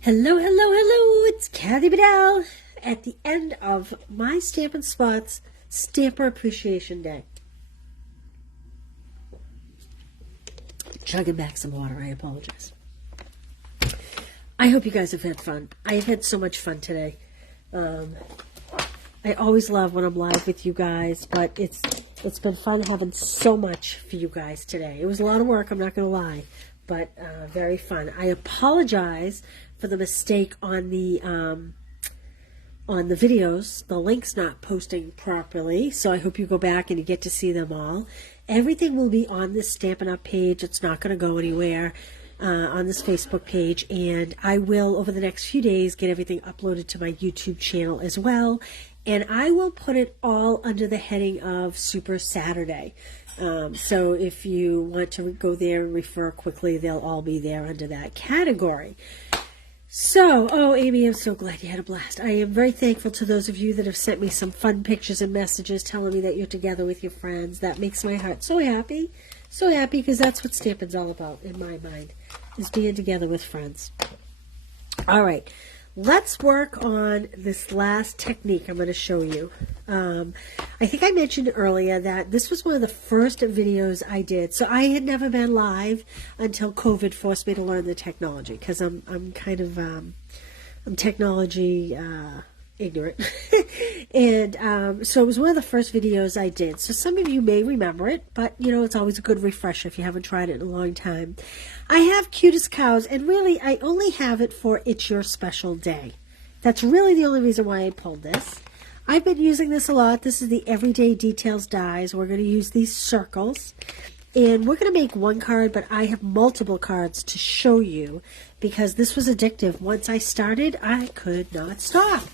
Hello, hello, hello, it's Kathy Bedell at the end of my Stampin' Spots Stamper Appreciation Day. Chugging back some water, I apologize. I hope you guys have had fun. I have had so much fun today. I always love when I'm live with you guys, but it's been fun having so much for you guys today. It was a lot of work, I'm not going to lie, but very fun. I apologize for the mistake on the videos. The link's not posting properly, so I hope you go back and you get to see them all. Everything will be on this Stampin' Up! Page. It's not going to go anywhere on this Facebook page, and I will, over the next few days, get everything uploaded to my YouTube channel as well, and I will put it all under the heading of Super Saturday. So if you want to go there and refer quickly, they'll all be there under that category. So, oh, Amy, I'm so glad you had a blast. I am very thankful to those of you that have sent me some fun pictures and messages telling me that you're together with your friends. That makes my heart so happy, because that's what Stampin's all about in my mind, is being together with friends. All right, let's work on this last technique I'm going to show you. I think I mentioned earlier that this was one of the first videos I did. So I had never been live until COVID forced me to learn the technology, because I'm kind of I'm technology ignorant. And so it was one of the first videos I did. So some of you may remember it, but you know, it's always a good refresher if you haven't tried it in a long time. I have Cutest Cows, and really I only have it for It's Your Special Day. That's really the only reason why I pulled this. I've been using this a lot. This is the Everyday Details dies. We're going to use these circles, and we're going to make one card, but I have multiple cards to show you because this was addictive. Once I started, I could not stop.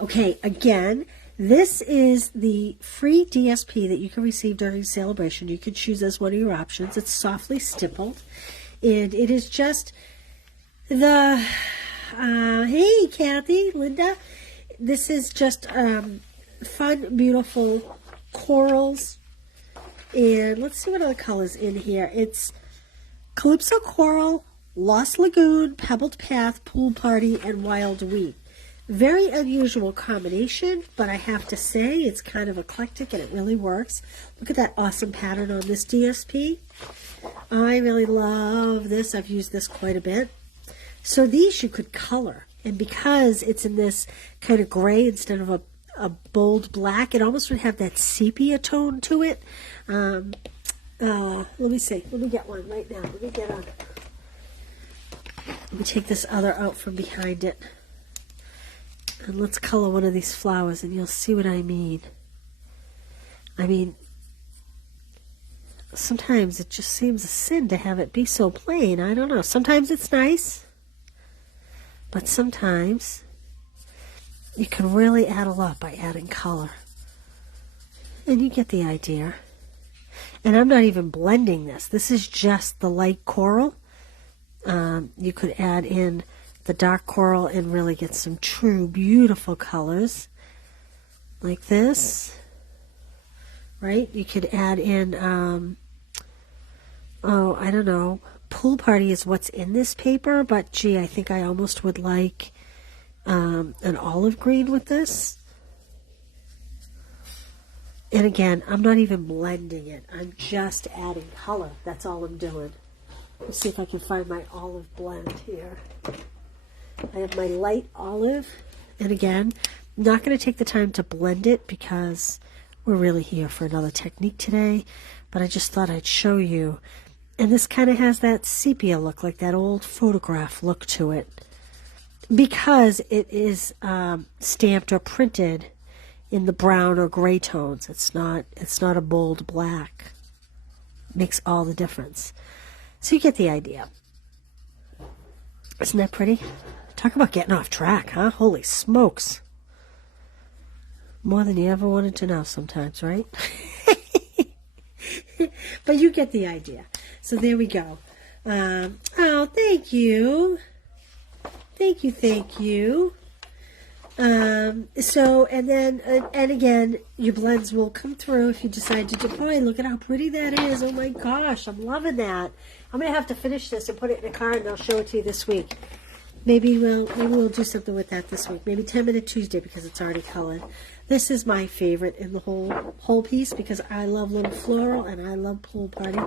Okay, again, this is the free DSP that you can receive during celebration. You can choose as one of your options. It's softly stippled, and it is just the, hey, Kathy, Linda, this is just fun, beautiful corals, and let's see what other colors in here. It's Calypso Coral, Lost Lagoon, Pebbled Path, Pool Party, and Wild Wheat. Very unusual combination, but I have to say it's kind of eclectic and it really works. Look at that awesome pattern on this DSP. I really love this. I've used this quite a bit. So these you could color, and because it's in this kind of gray instead of a bold black, it almost would have that sepia tone to it. Let me see. Let me get one right now. Let me take this other out from behind it. And let's color one of these flowers, and you'll see what I mean. I mean, sometimes it just seems a sin to have it be so plain. I don't know. Sometimes it's nice, but sometimes you can really add a lot by adding color. And you get the idea. And I'm not even blending this. This is just the light coral. You could add in the dark coral and really get some true beautiful colors like this, right? You could add in oh, I don't know, Pool Party is what's in this paper, but gee, I think I almost would like an olive green with this. And again, I'm not even blending it, I'm just adding color. That's all I'm doing. Let's see if I can find my olive blend here. I have my light olive, and again, I'm not going to take the time to blend it because we're really here for another technique today, but I just thought I'd show you. And this kind of has that sepia look, like that old photograph look to it, because it is stamped or printed in the brown or gray tones. It's not a bold black. It makes all the difference. So you get the idea. Isn't that pretty? Talk about getting off track, huh? Holy smokes. More than you ever wanted to know sometimes, right? But you get the idea. So there we go. Oh, thank you. Thank you. So, and then, and again, your blends will come through if you decide to deploy. Look at how pretty that is. Oh my gosh, I'm loving that. I'm going to have to finish this and put it in a card, and I'll show it to you this week. Maybe we'll do something with that this week. Maybe 10-minute Tuesday because it's already colored. This is my favorite in the whole piece because I love little floral and I love pool party.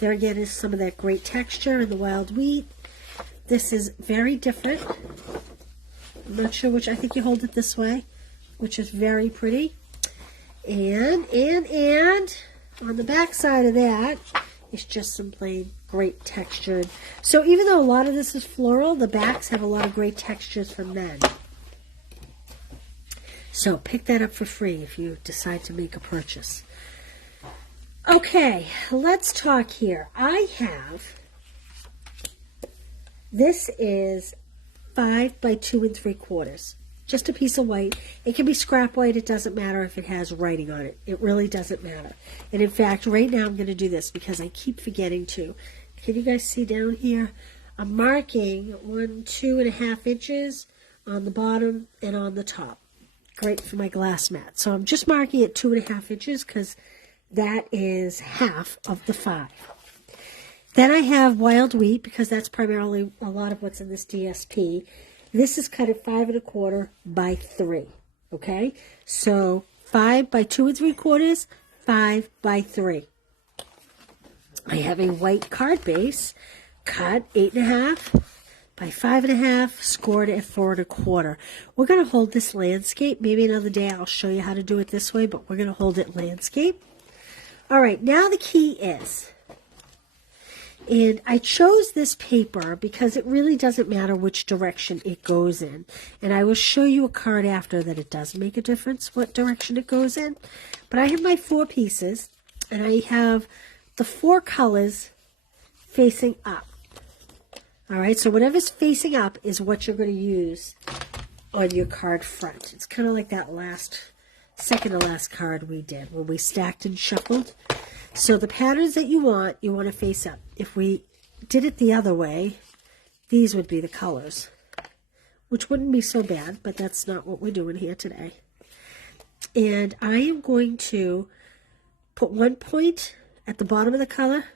There again is some of that great texture in the wild wheat. This is very different. I'm not sure which. I think you hold it this way, which is very pretty. And on the back side of that is just some plain great textured. So even though a lot of this is floral, the backs have a lot of great textures from men. So pick that up for free if you decide to make a purchase. Okay, let's talk here. This is 5 by 2 3/4. Just a piece of white. It can be scrap white. It doesn't matter if it has writing on it. It really doesn't matter. And in fact, right now I'm going to do this because I keep forgetting to. Can you guys see down here? I'm marking 2.5 inches on the bottom and on the top. Great for my glass mat. So I'm just marking it 2.5 inches because that is half of the 5. Then I have wild wheat because that's primarily a lot of what's in this DSP. This is cut at 5 1/4 by 3. Okay, so 5 by 2 3/4, 5 by 3. I have a white card base cut 8 1/2 by 5 1/2, scored at 4 1/4. We're going to hold this landscape. Maybe another day I'll show you how to do it this way, but we're going to hold it landscape. All right, now the key is, and I chose this paper because it really doesn't matter which direction it goes in. And I will show you a card after that it does make a difference what direction it goes in. But I have my 4 pieces, and I have the 4 colors facing up. All right, so whatever's facing up is what you're going to use on your card front. It's kind of like that second to last card we did when we stacked and shuffled. So the patterns that you want to face up. If we did it the other way, these would be the colors, which wouldn't be so bad, but that's not what we're doing here today. And I am going to put 1 point at the bottom of the cutter,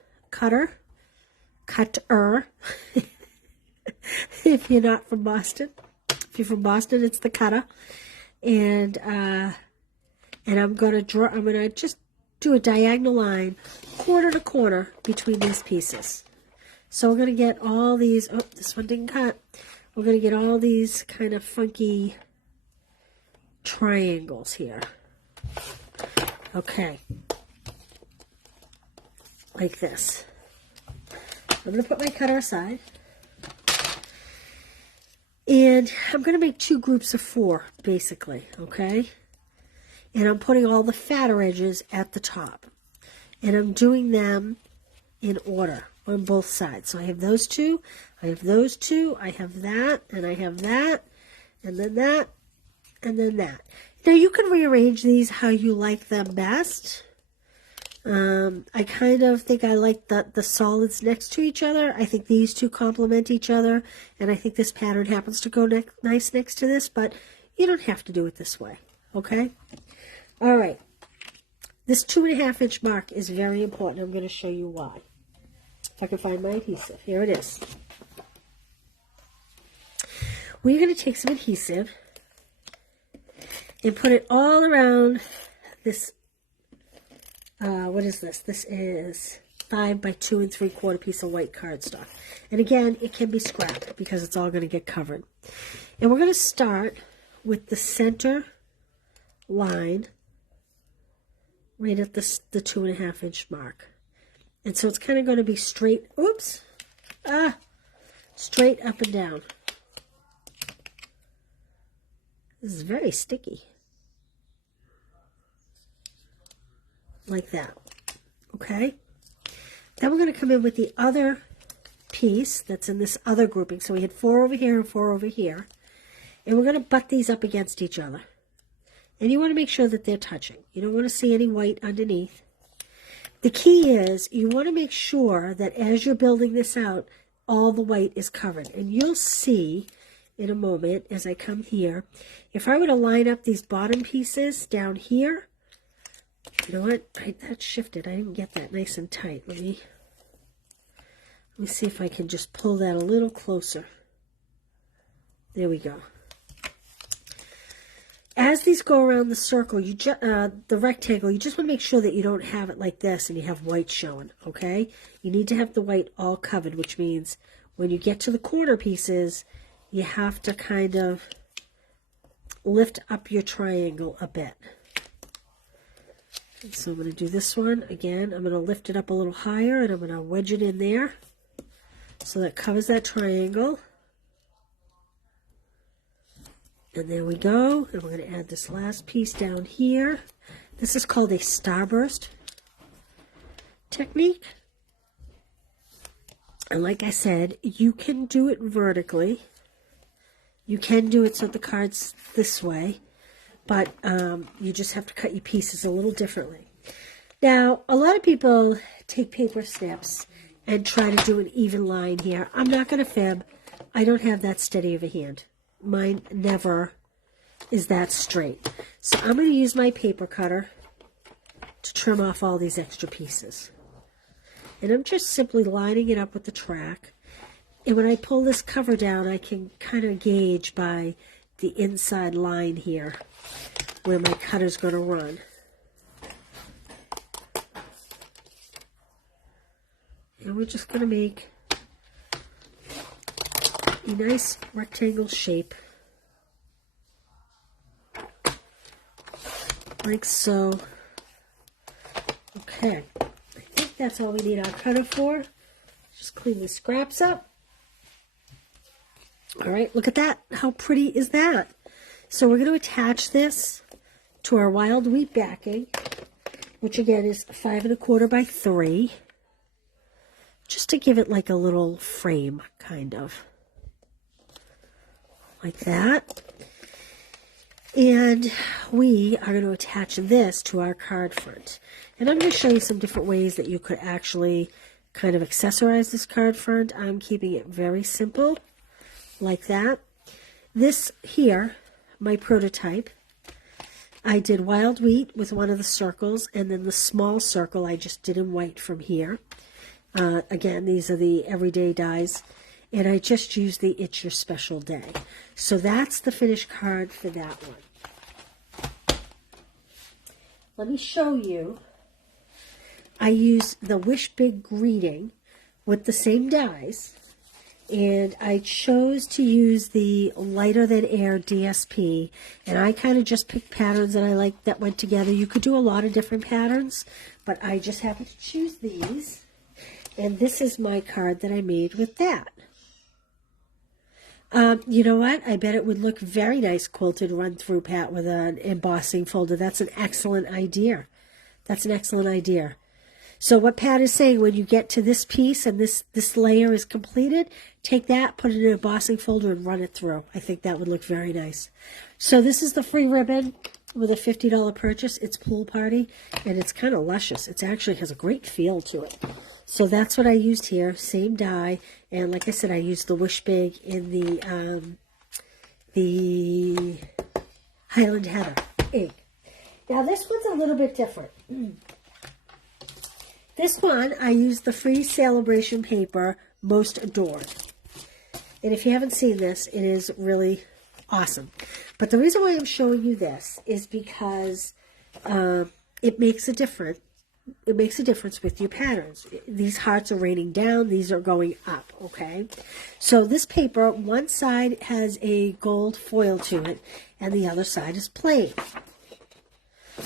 if you're not from Boston. If you're from Boston, it's the cutter. And I'm going to just do a diagonal line, corner to corner between these pieces. So we're going to get all these, oh, this one didn't cut. We're going to get all these kind of funky triangles here. Okay. Like this. I'm going to put my cutter aside. And I'm going to make 2 groups of 4, basically, okay? And I'm putting all the fatter edges at the top. And I'm doing them in order on both sides. So I have those 2, I have those 2, I have that, and I have that, and then that, and then that. Now you can rearrange these how you like them best. I kind of think I like the solids next to each other. I think these 2 complement each other, and I think this pattern happens to go nice next to this, but you don't have to do it this way, okay? All right, this 2.5 inch mark is very important. I'm going to show you why. If I can find my adhesive. Here it is. We're going to take some adhesive and put it all around this. What is this? This is 5 by 2 3/4 piece of white cardstock. And again, it can be scrapped because it's all going to get covered. And we're going to start with the center line right at the 2.5 inch mark. And so it's kind of going to be straight, straight up and down. This is very sticky. Like that. Okay? Then we're going to come in with the other piece that's in this other grouping. So we had 4 over here and 4 over here. And we're going to butt these up against each other. And you want to make sure that they're touching. You don't want to see any white underneath. The key is you want to make sure that as you're building this out, all the white is covered. And you'll see in a moment as I come here, if I were to line up these bottom pieces down here, you know what? That shifted. I didn't get that nice and tight. Let me see if I can just pull that a little closer. There we go. As these go around the circle, the rectangle, you just want to make sure that you don't have it like this and you have white showing, okay? You need to have the white all covered, which means when you get to the corner pieces, you have to kind of lift up your triangle a bit. And so I'm going to do this one. Again, I'm going to lift it up a little higher and I'm going to wedge it in there so that covers that triangle. And there we go. And we're going to add this last piece down here. This is called a Starburst Technique. And like I said, you can do it vertically. You can do it so the card's this way, but you just have to cut your pieces a little differently. Now, a lot of people take paper snips and try to do an even line here. I'm not going to fib. I don't have that steady of a hand. Mine never is that straight. So I'm going to use my paper cutter to trim off all these extra pieces. And I'm just simply lining it up with the track. And when I pull this cover down, I can kind of gauge by the inside line here where my cutter's going to run. And we're just going to make a nice rectangle shape, like so. Okay, I think that's all we need our cutter for. Just clean the scraps up. All right, look at that. How pretty is that? So we're going to attach this to our wild wheat backing, which again is 5 1/4 by 3, just to give it like a little frame, kind of. Like that. And we are going to attach this to our card front. And I'm going to show you some different ways that you could actually kind of accessorize this card front. I'm keeping it very simple, like that. This here, my prototype, I did wild wheat with one of the circles, and then the small circle I just did in white from here. Again, these are the everyday dies. And I just used the It's Your Special Day. So that's the finished card for that one. Let me show you. I used the Wish Big Greeting with the same dies. And I chose to use the Lighter Than Air DSP. And I kind of just picked patterns that I liked that went together. You could do a lot of different patterns, but I just happened to choose these. And this is my card that I made with that. You know what? I bet it would look very nice quilted run through, Pat, with an embossing folder. That's an excellent idea. That's an excellent idea. So what Pat is saying, when you get to this piece and this layer is completed, take that, put it in an embossing folder, and run it through. I think that would look very nice. So this is the free ribbon with a $50 purchase. It's Pool Party, and it's kind of luscious. It actually has a great feel to it. So that's what I used here, same die, and like I said, I used the Wish Big in the Highland Heather ink. Now this one's a little bit different. This one, I used the free Celebration paper, Most Adored. And if you haven't seen this, it is really awesome. But the reason why I'm showing you this is because it makes a difference. It makes a difference with your patterns. These hearts are raining down. These are going up, okay? So this paper, one side has a gold foil to it, and the other side is plain.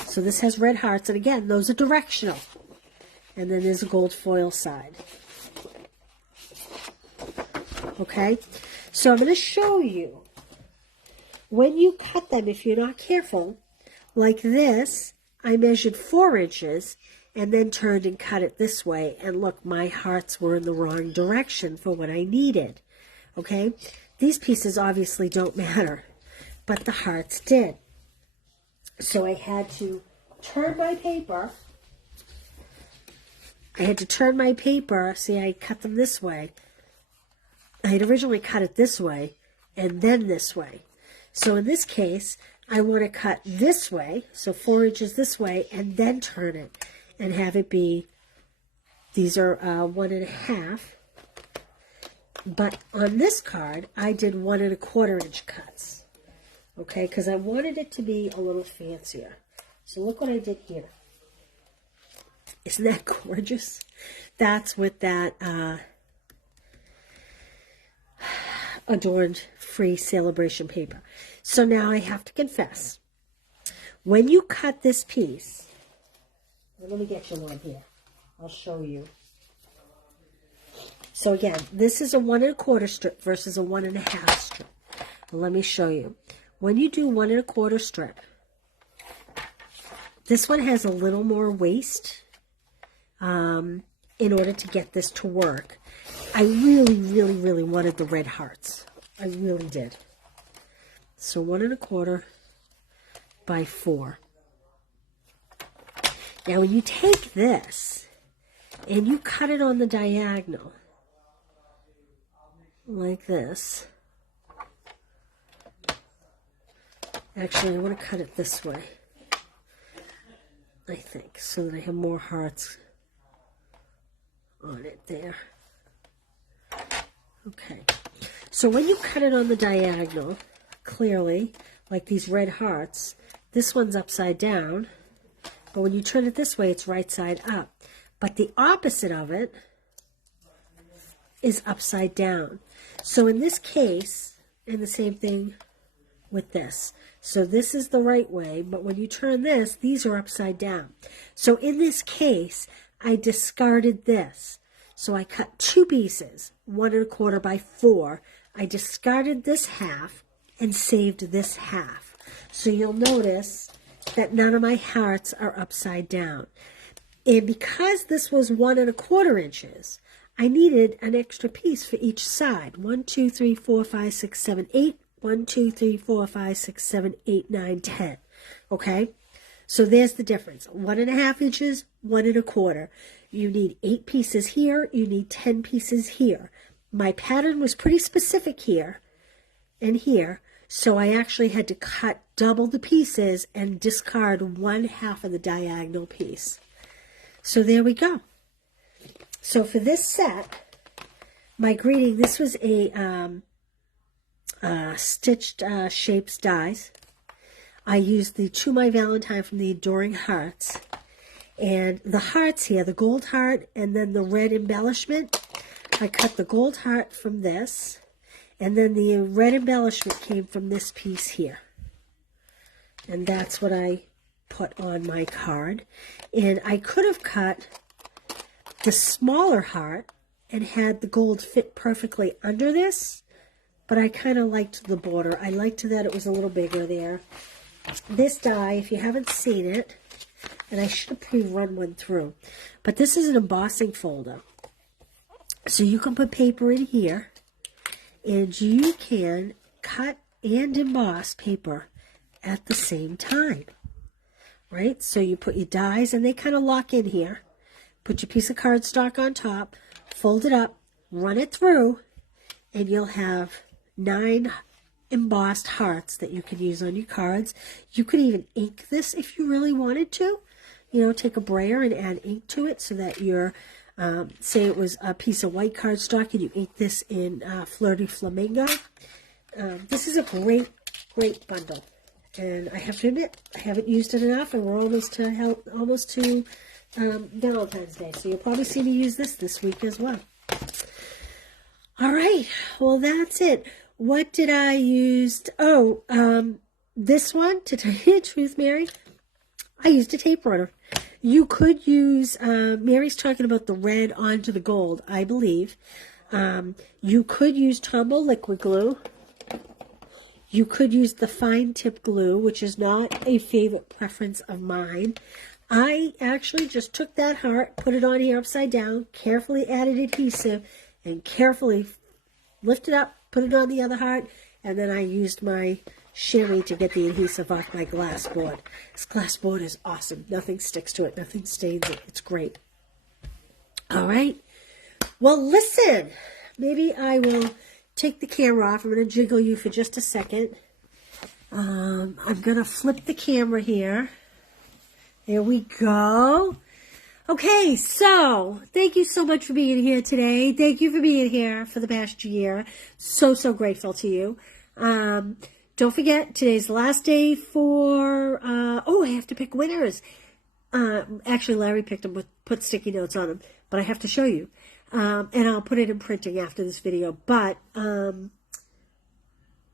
So this has red hearts, and again, those are directional. And then there's a gold foil side. Okay? So I'm going to show you. When you cut them, if you're not careful, like this, I measured 4 inches, and then turned and cut it this way. And look, my hearts were in the wrong direction for what I needed. Okay? These pieces obviously don't matter, but the hearts did. So I had to turn my paper. See, I cut them this way. I had originally cut it this way, and then this way. So in this case, I want to cut this way, so 4 inches this way, and then turn it and have it be, these are 1 1/2. But on this card, I did 1 1/4 inch cuts. Okay, because I wanted it to be a little fancier. So look what I did here. Isn't that gorgeous? That's with that adorned free celebration paper. So now I have to confess, when you cut this piece, let me get you one here. I'll show you. So again, this is a 1 1/4 strip versus a 1 1/2 strip. Let me show you. When you do 1 1/4 strip, this one has a little more waste in order to get this to work. I really wanted the red hearts. I really did. So 1 1/4 by 4. Now when you take this and you cut it on the diagonal, like this. Actually, I want to cut it this way, I think, so that I have more hearts on it there. Okay, so when you cut it on the diagonal, clearly, like these red hearts, this one's upside down, but when you turn it this way, it's right side up. But the opposite of it is upside down. So in this case, and the same thing with this. So this is the right way, but when you turn this, these are upside down. So in this case, I discarded this. So I cut 2 pieces, 1 1/4 by 4. I discarded this half and saved this half. So you'll notice that none of my hearts are upside down. And because this was 1 1/4 inches, I needed an extra piece for each side. 1, 2, 3, 4, 5, 6, 7, 8. 1, 2, 3, 4, 5, 6, 7, 8, 9, 10. Okay? So there's the difference. 1 1/2 inches, 1 1/4. You need 8 pieces here. You need 10 pieces here. My pattern was pretty specific here and here. So I actually had to cut double the pieces and discard 1/2 of the diagonal piece. So there we go. So for this set, my greeting, this was a stitched shapes dies. I used the To My Valentine from the Adoring Hearts. And the hearts here, the gold heart and then the red embellishment, I cut the gold heart from this. And then the red embellishment came from this piece here. And that's what I put on my card. And I could have cut the smaller heart and had the gold fit perfectly under this, but I kind of liked the border. I liked that it was a little bigger there. This die, if you haven't seen it, and I should have pre-run one through, but this is an embossing folder. So you can put paper in here, and you can cut and emboss paper at the same time, right? So you put your dies, and they kind of lock in here. Put your piece of cardstock on top, fold it up, run it through, and you'll have 9 embossed hearts that you can use on your cards. You could even ink this if you really wanted to. You know, take a brayer and add ink to it so that your, say it was a piece of white cardstock and you ink this in Flirty Flamingo. This is a great bundle. And I have to admit, I haven't used it enough, and we're almost to Valentine's Day. So you'll probably see me use this week as well. All right. Well, that's it. What did I use? This one, to tell you the truth, Mary, I used a tape runner. You could use, Mary's talking about the red onto the gold, I believe. You could use Tombow liquid glue. You could use the fine tip glue, which is not a favorite preference of mine. I actually just took that heart, put it on here upside down, carefully added adhesive, and carefully lifted up, put it on the other heart, and then I used my chamois to get the adhesive off my glass board. This glass board is awesome. Nothing sticks to it. Nothing stains it. It's great. All right. Well, listen. Maybe I will take the camera off. I'm going to jiggle you for just a second. I'm going to flip the camera here. There we go. Okay, so thank you so much for being here today. Thank you for being here for the past year. So, so grateful to you. Don't forget, today's the last day for, I have to pick winners. Actually, Larry picked them put sticky notes on them, but I have to show you. And I'll put it in printing after this video. But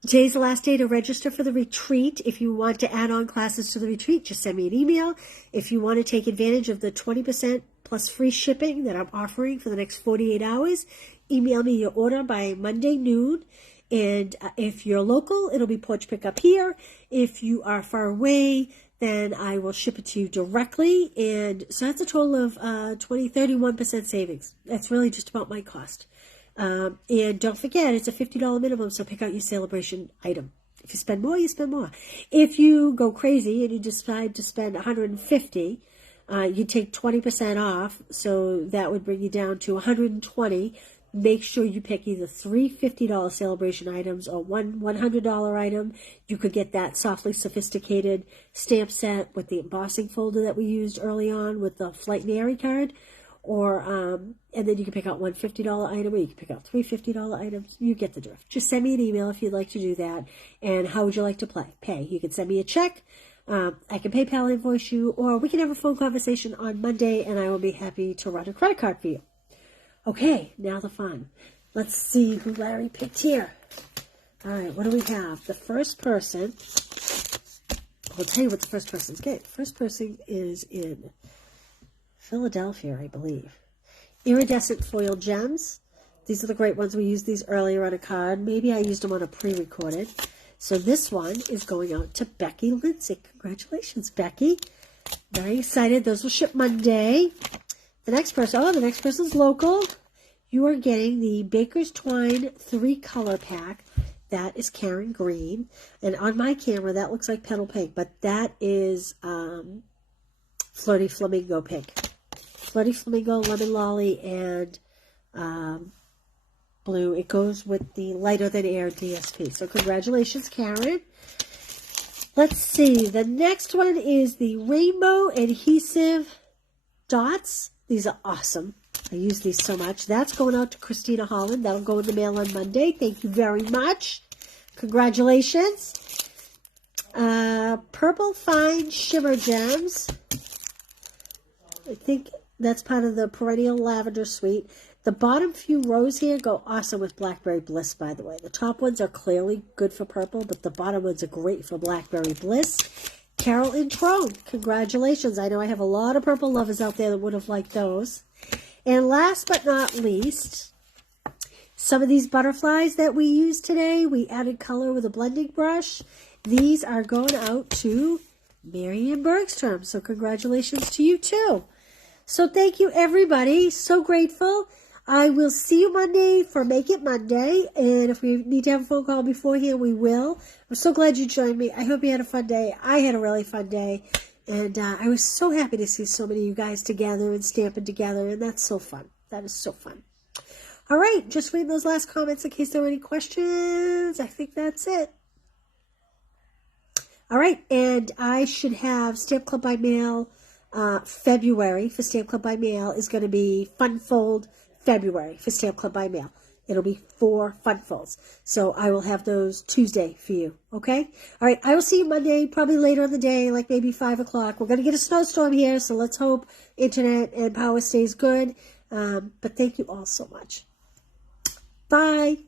today's the last day to register for the retreat. If you want to add on classes to the retreat, just send me an email. If you want to take advantage of the 20% plus free shipping that I'm offering for the next 48 hours, email me your order by Monday noon. And if you're local, it'll be porch pickup here. If you are far away, then I will ship it to you directly. And so that's a total of 31% savings. That's really just about my cost. And don't forget, it's a $50 minimum, so pick out your celebration item. If you spend more, you spend more. If you go crazy and you decide to spend $150, you take 20% off, so that would bring you down to $120. Make sure you pick either three $50 celebration items or one $100 item. You could get that softly sophisticated stamp set with the embossing folder that we used early on with the Flight and Airy card. Or, and then you can pick out one $50 item, or you can pick out three $50 items. You get the drift. Just send me an email if you'd like to do that. And how would you like to pay? You can send me a check. I can PayPal invoice you, or we can have a phone conversation on Monday, and I will be happy to run a credit card for you. Okay, now the fun. Let's see who Larry picked here. All right, what do we have? The first person, I'll tell you what the first person's getting. The first person is in Philadelphia, I believe. Iridescent foil gems. These are the great ones. We used these earlier on a card. Maybe I used them on a pre-recorded. So this one is going out to Becky Lindsay. Congratulations, Becky. Very excited. Those will ship Monday. The next person's local. You are getting the Baker's Twine 3-color pack. That is Karen Green. And on my camera, that looks like Petal Pink, but that is Flirty Flamingo Pink. Flirty Flamingo, Lemon Lolly, and blue. It goes with the Lighter Than Air DSP. So congratulations, Karen. Let's see. The next one is the Rainbow Adhesive Dots. These are awesome. I use these so much. That's going out to Christina Holland. That'll go in the mail on Monday. Thank you very much. Congratulations. Purple Fine Shimmer Gems. I think that's part of the Perennial Lavender Suite. The bottom few rows here go awesome with Blackberry Bliss, by the way. The top ones are clearly good for purple, but the bottom ones are great for Blackberry Bliss. Carol and Trone, congratulations. I know I have a lot of purple lovers out there that would have liked those. And last but not least, some of these butterflies that we used today, we added color with a blending brush. These are going out to Marianne Bergstrom. So congratulations to you too. So thank you, everybody. So grateful. I will see you Monday for Make It Monday. And if we need to have a phone call beforehand, we will. I'm so glad you joined me. I hope you had a fun day. I had a really fun day. And I was so happy to see so many of you guys together and stamping together. And that's so fun. That is so fun. All right. Just read those last comments in case there were any questions. I think that's it. All right. And I should have Stamp Club by Mail. February for Stamp Club by Mail is going to be Fun Fold February for Stamp Club by Mail. It'll be 4 Fun Folds. So I will have those Tuesday for you. Okay? All right. I will see you Monday, probably later in the day, like maybe 5 o'clock. We're going to get a snowstorm here, so let's hope internet and power stays good. But thank you all so much. Bye.